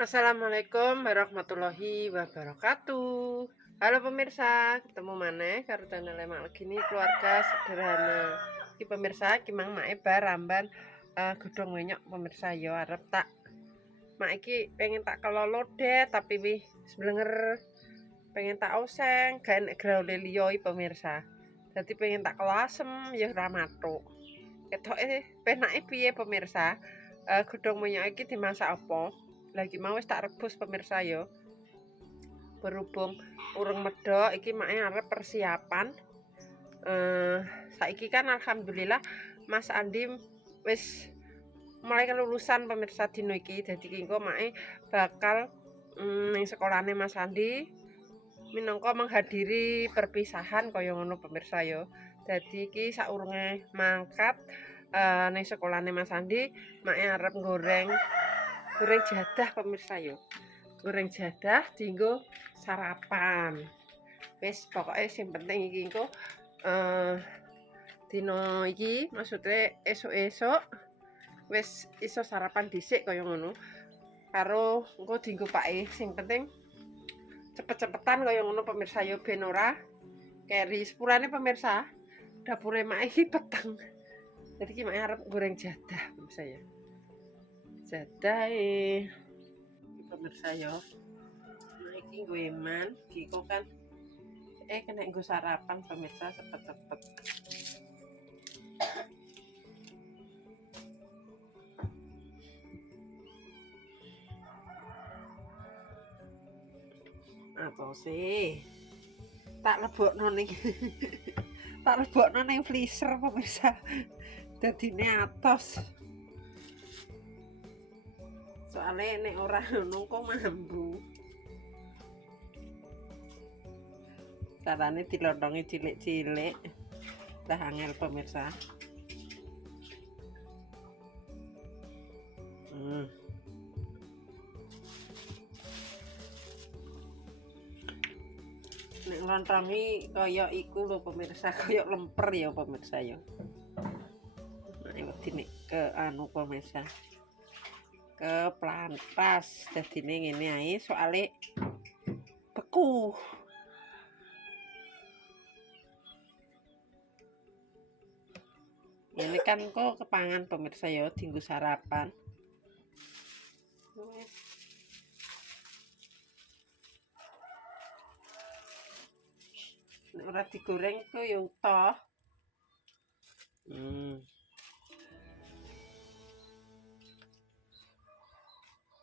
Assalamualaikum warahmatullahi wabarakatuh. Halo pemirsa, ketemu maneh karo channel Mak Legini keluarga sederhana. Iki pemirsa, iki mang mae baramban godhong wenyok pemirsa ya arep tak mak iki pengen tak kelolo deh tapi wih seblenger pengen tak oseng gak enek graule liya pemirsa. Dadi pengen tak kelo asem ya ora matuk. Ketoke penake piye pemirsa? Godhong wenyok iki dimasak apa? Lagi mau wis tak rebus pemirsa yo. Berhubung urung medhok iki make arep persiapan. Saiki kan alhamdulillah Mas Andi wis mulai kelulusan pemirsa dino iki. Dadi engko make bakal ning sekolahane Mas Andi minangka menghadiri perpisahan kaya ngono pemirsa yo. Dadi iki saurunge mangkat ning sekolahane Mas Andi, make arep goreng jadah pemirsa yo. Goreng jadah dienggo sarapan. Wis pokoke sing penting iki engko dina iki maksude esuk-esuk wis iso sarapan dhisik kaya ngono. Karo engko dienggo pake sing penting cepet-cepetan kaya ngono pemirsa yo ben ora keri sepurane pemirsa. Dapure mak iki peteng. Jadi iki mak arep goreng jadah pemirsa ya. Jadahe pemirsa yo. Nah iki nggo eman, kiko kan kena nggo sarapan pemirsa cepet-cepet. Apa sih? Tak lebokno ning tak lebokno ning freezer pemirsa. Dadine atos. Soale nek ora ngono kok mambu. Carane dilondongi cilik-cilik. Lah angel pemirsa. Nek nglontongi kaya iku lho pemirsa, kaya lemper ya pemirsa ya. Nek wedine ke anu pemirsa. Ke plantas dadine ngene ae soale beku. Ini kan kok kepangan pemirsa ya dienggo sarapan. Nek ora digoreng kok ya utuh.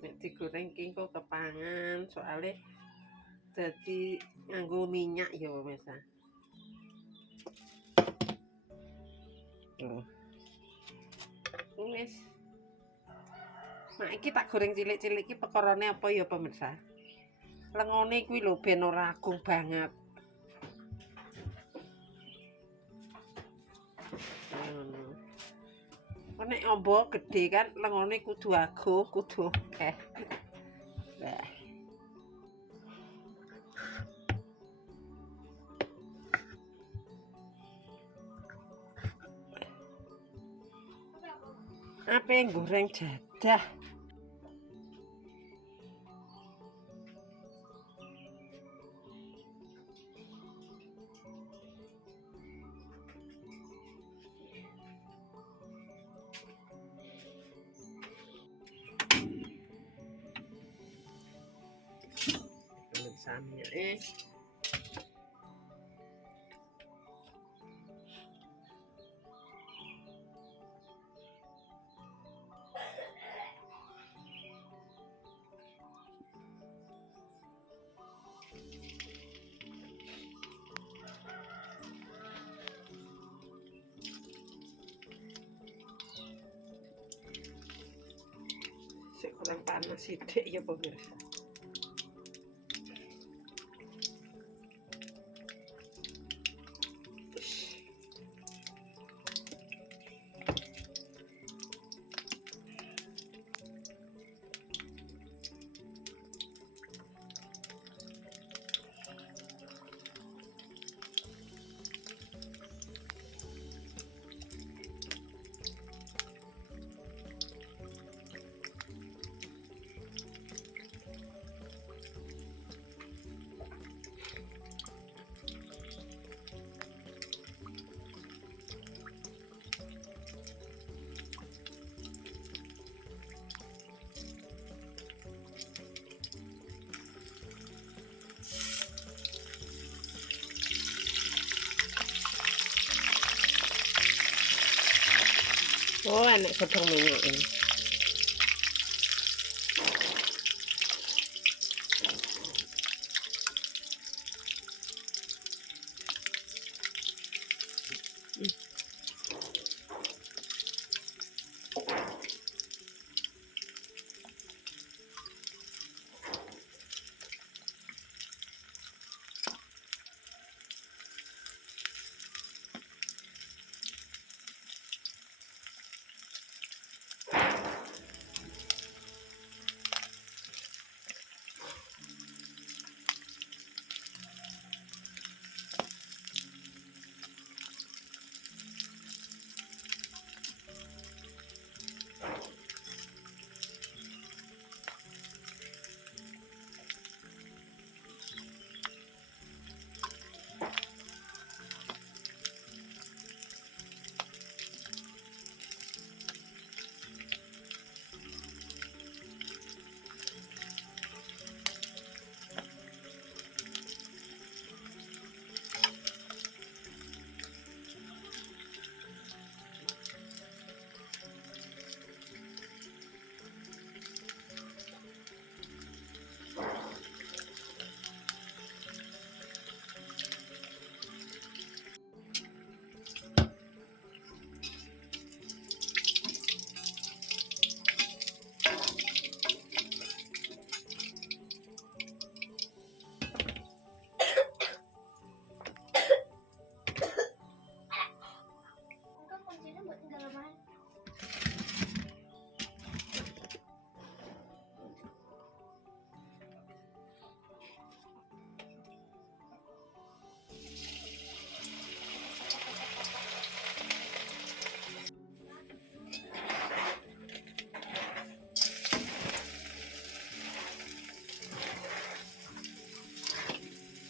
Nek digoreng ki kok kepangan soale dadi nganggo minyak ya pemirsa. Wis. Mak iki tak goreng cilik-cilik iki pekarane apa ya pemirsa? Lengone kuwi lho ben ora agung banget. Nek ombo gede kan lengone kudu agung, kudu akeh. Nah. Apa yang goreng jadah? Samnya sik kurang panas sithik ya pemirsa. Oh, enak godhong minyak ini.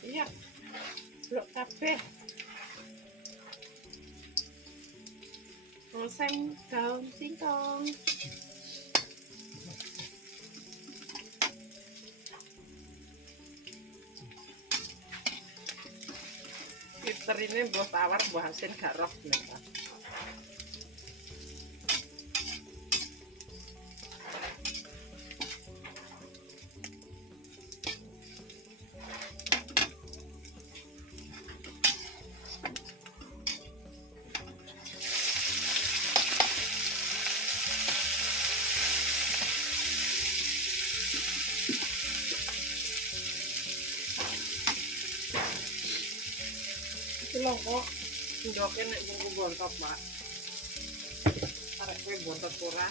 Iya, blok kabeh. Oseng daun singkong. Filter ini buah tawar, buah asin gak roh ternyata. Lho kok ndoke nek tunggu bontot, Pak. Arek kowe bontot ora.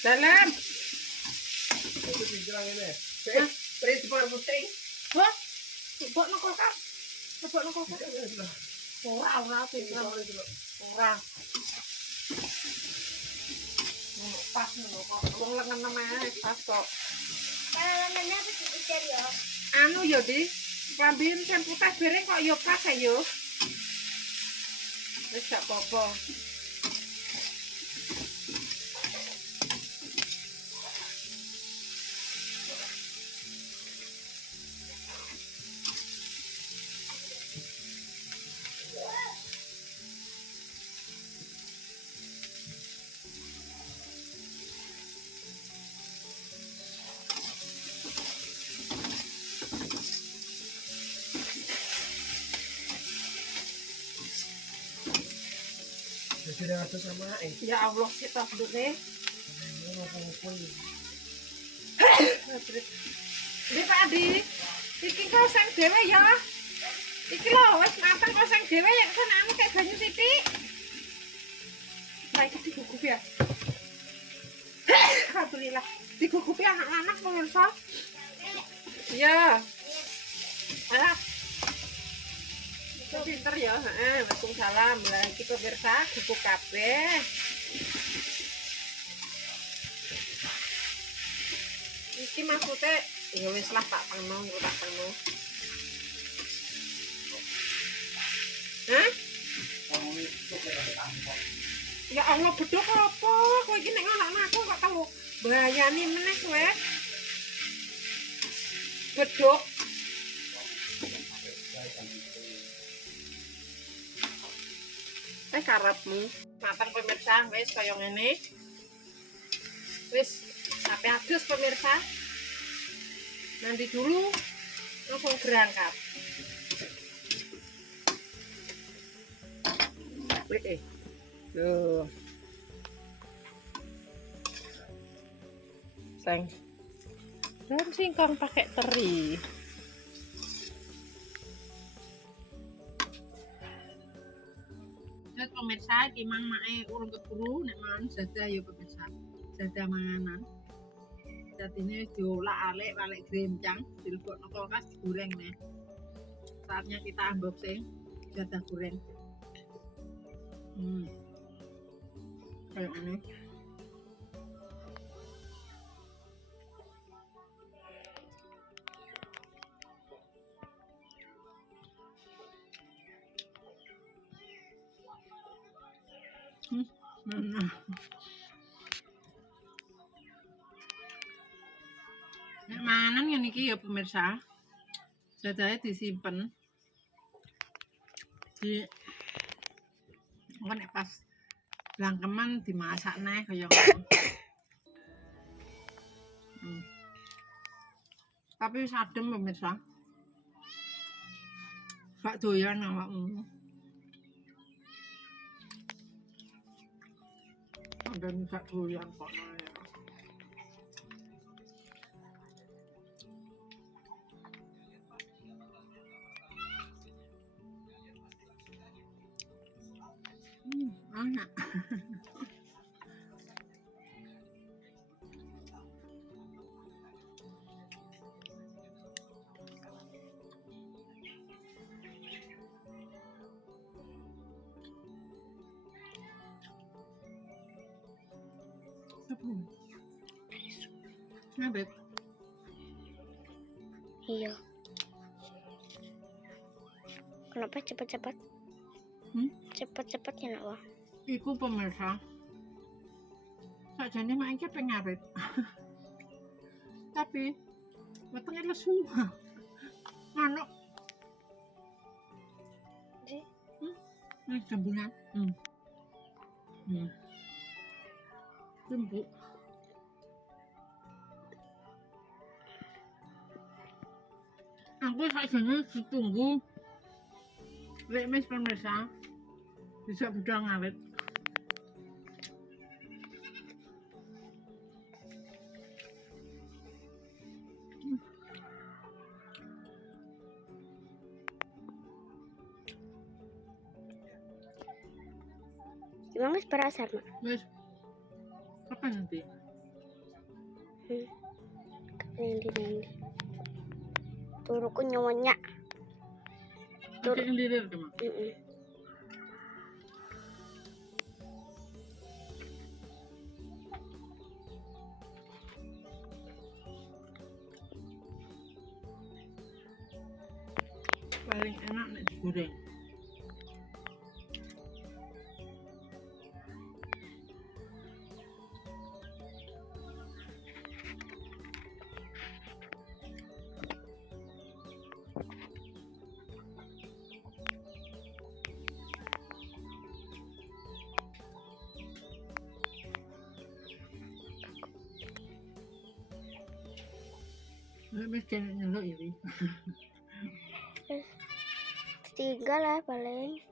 Dalam. Itu dibilang ini. Pres par putri. Wah. Bok nang kulkas. Bok nang kulkas. Ora pinter. Ora. Pas ngono kok. Wong lengan namae pas kok. Lengannya apa diijar ya? Anu yo, Di. Klambi sempu tas bareng kok yo pas ayo. Wis gak apa-apa. Sudah ngatur sama Ya Allah kita dulu. Ini Pak Adi, iki kau sang dewe ya. Iki lho wis mateng kau sang dewe ya kesana anu kayak banyu titik. Nah iki digugupi ya. Alhamdulillah digugupi anak-anak pemirsa. Iya. Alah. Itu pinter ya. Waalaikumsalam. Lah iki pemirsa guguk kabeh. Iki maksudnya ya wis lah tak tengno. Hah? Ya Allah, bedok apa? Kowe iki nek nganakno aku kok tau bahayani meneh kowe. Bedok. Karepmu. Mateng pemirsa, wis kaya ngene. Wis sampai adus pemirsa. Nanti dulu langsung berangkat. Loh. Seng. Dan singkong pakai teri. Lihat pemirsa, timang mae urung keburu nek mangan jadah ya pemirsa. Jadah manganan. Jadinya diolak-alik, balik grencang, dilebokno kulkas digoreng nih. Saatnya kita unboxing jadah goreng. Kayak ini. Nek mangan ngene iki ya pemirsa. Jadahe disimpen. Nek pas langkeman dimasak neh kaya ngono. Tapi sadem pemirsa. Gak doyan awakmu. Dan gak doyan kok ya. Enak. Ngabet. Iya. Kenapa cepat-cepat? Cepat-cepat ya nak wah. Iku pemirsa. Sakjane mak iki pengarit. Tapi wetenge lesu. Manuk. Ini jambungan. Jembuk. Aku sakjane ditunggu. Lek mes pemirsa. Bisa budal ngawet. Emang wis berasar, Mak? Wis. Kapan nanti? Nanti. Turuku nyonya. Tur lirir ke, Mak? Paling enak nek digoreng. Wis kene nyeluk iki. Tiga lah paling.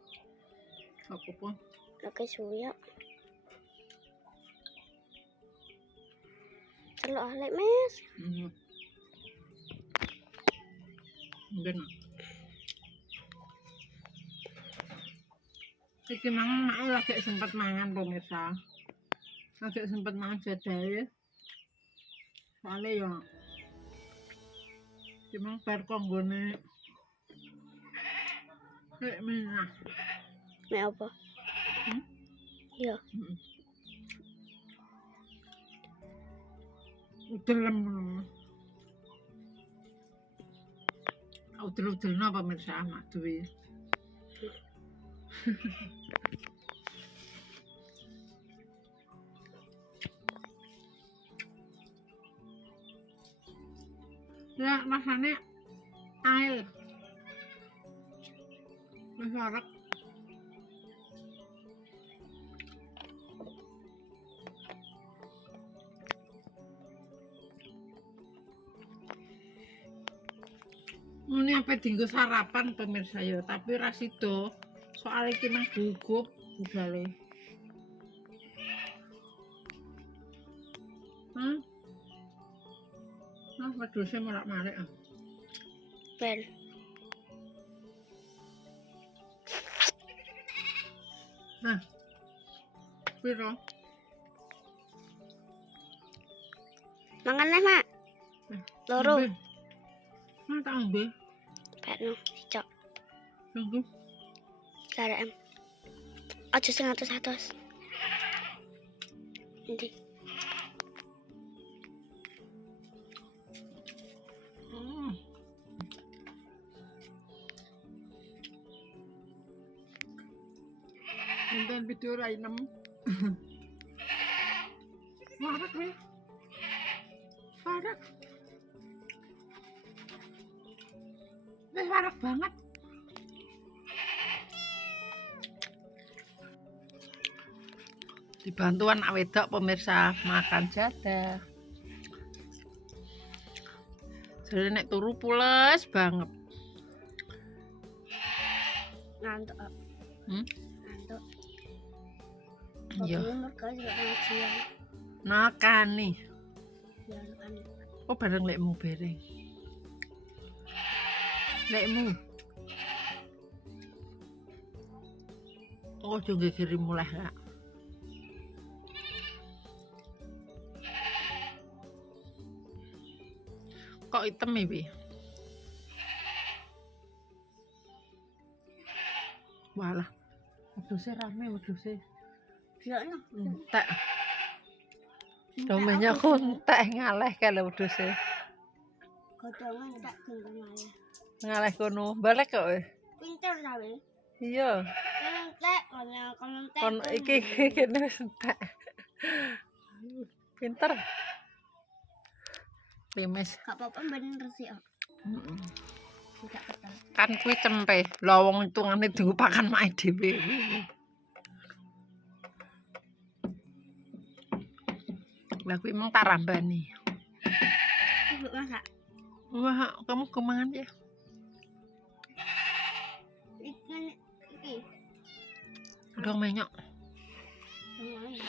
Apa-apa. Pakai suya. Celok alek mes. Bener. Iki mangan mak lagi sempat mangan pemirsa. Lagi sempat mangan jadah. Soale ya cuma bar konggone lek menah. Mek apa? Iya. Udelem. Udel-udelna pemirsa mak duwe. Ya, rasanya air. Masarak. Ini apa tinggal sarapan pemirsa ya, tapi rasido soalnya kita gugup budale. Wedhusnya marak-marik ah. Ben. Nah. Piro? Mangan nih, Mak. Loro. Nah, tak ambil. Pekno, cok. Tunggu. Cara em. Aja sing atus-atus. Endi? Nonton video Rainem. Warak nih. Warak. Wis warak banget. Dibantu anak wedok pemirsa makan jadah. Jadi nek turu pules banget. Ngantuk. Ngantuk. Iya. Mereka juga pengajian. Makan nih. Ya, kan. Oh bareng lekmu bereng. Lekmu. Oh juga kirim mulai kak. Kok hitam ya bi? Walah, wedhusnya rame wedhusnya. Bilangnya. Entek. Domennya kontek ngaleh kalau wedhusnya. Godongan tak gendong aja. Ngaleh kono, balik kok. Pinter sawi. Iya. Entek, kalau entek. Kon iki kene wis entek. Pinter. Limes. Gak apa-apa bener sih, oh. Tidak ketal. Kan kuwi cempe. Lah wong hitungane dienggo pakan mak dhewe. Lah kuwi mung tarambani. Ibu masak. Wah, kamu kemangan ya? Iki. Udah menyok. Semuanya.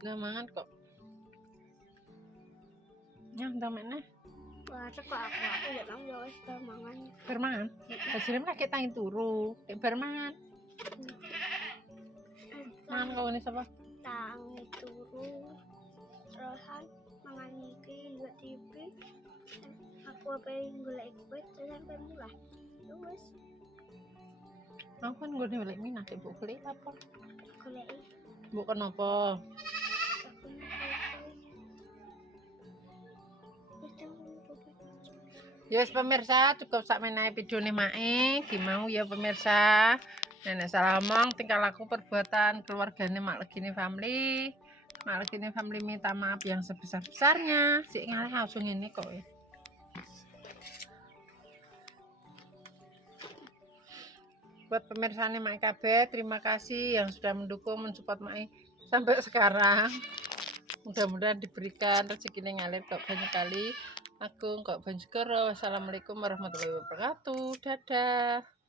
Nggak mangan kok. Ya, udah mana? Wah, cek kok aku ya nang yo wis mangan. Bermangan. Hasilnya kakek tangin turu. Kayak bermangan. Mangan kau ini siapa? Tangi turu. Terusan mangan iki lihat TV. Aku pengen golek kowe terus sampai mulai. Ya wis, Aku kan gue nih minat ya bu. Beli apa? golek. Bukan apa? Yes pemirsa, cukup sak menai video nih mae. Gimau ya pemirsa. Nenek salamong tingkah laku perbuatan keluarganya Mak Legini family. Mak Legini family minta maaf yang sebesar-besarnya. Si ngalah langsung ini kok. Buat pemirsa nih Mak KB, terima kasih yang sudah mendukung, mensupport Mak sampai sekarang. Mudah-mudahan diberikan rezeki yang ngalir kok banyak kali. Agung kok banjur. Wassalamualaikum warahmatullahi wabarakatuh. Dadah.